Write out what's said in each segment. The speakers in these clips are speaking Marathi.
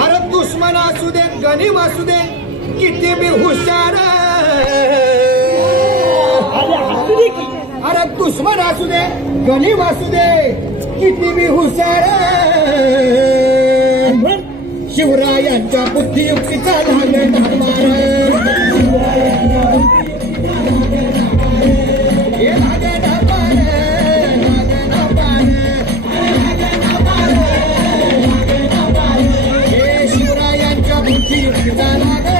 अरे दुश्मन असू दे गरीब असू दे किती बी हुशार अरे दुश्मन असू दे गरीब असू दे किती बी हुशार शिवरायांच्या बुद्धियुक्तीचा लागेल शिवरायांच्या बुद्धियुक्तीचा लागेल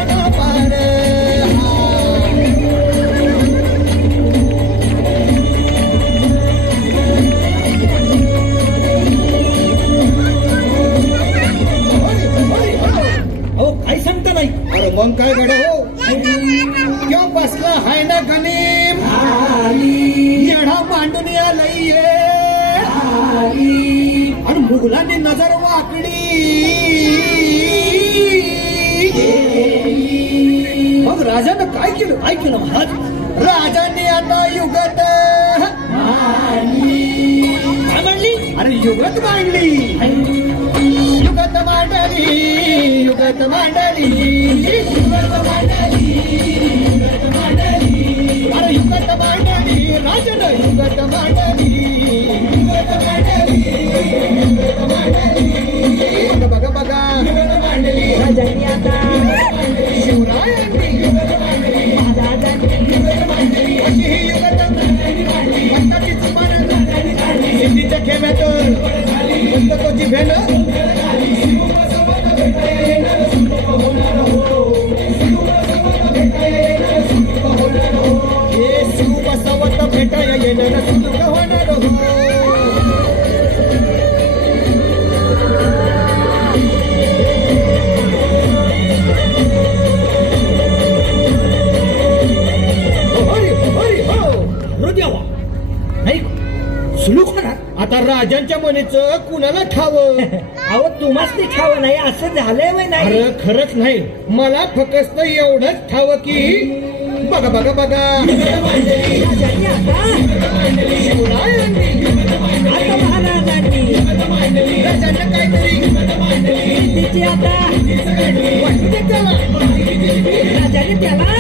अरे मग काय गड हो क्यों बसला हाय ना गनीम येढा मांडून आलंय आणि मुघलांनी नजर वाकडी मग राजानं काय केलं महाराज राजांनी आता युगत काय मांडली अरे युगत मांडली युगत मांडली युगत मांडली अरे युगत मांडली राजन युगत मांडली बघा बघा राजांनी आता शिवरायांनी अशी ही युगत आत्ताची चुमान सिद्धीच्या खेम्यात पुस्तकाची भेट भेटाया येणार सुख होणार नाही सुलूक होणार आता राजांच्या मनेचं कुणाला ठावं अहो तुम्हाच ते ठाव नाही असं झालंय वय नाही अरे खरंच नाही मला फक्त एवढंच ठावं की बघा बघा बघा राजांनी आता शिवरायांनी आता महाराजांनी राजांना काहीतरी सिद्धीची आता वाटते त्याला राजांनी त्याला